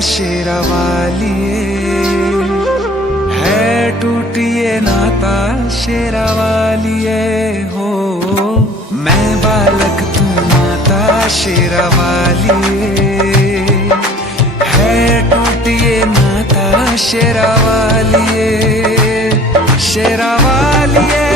शेरा वालिए, है टूटिए नाता शेरा वालिए हो। मैं बालक तू माता शेरा वालिए, है टूटिए नाता शेरा वालिए, शेरा वालिए।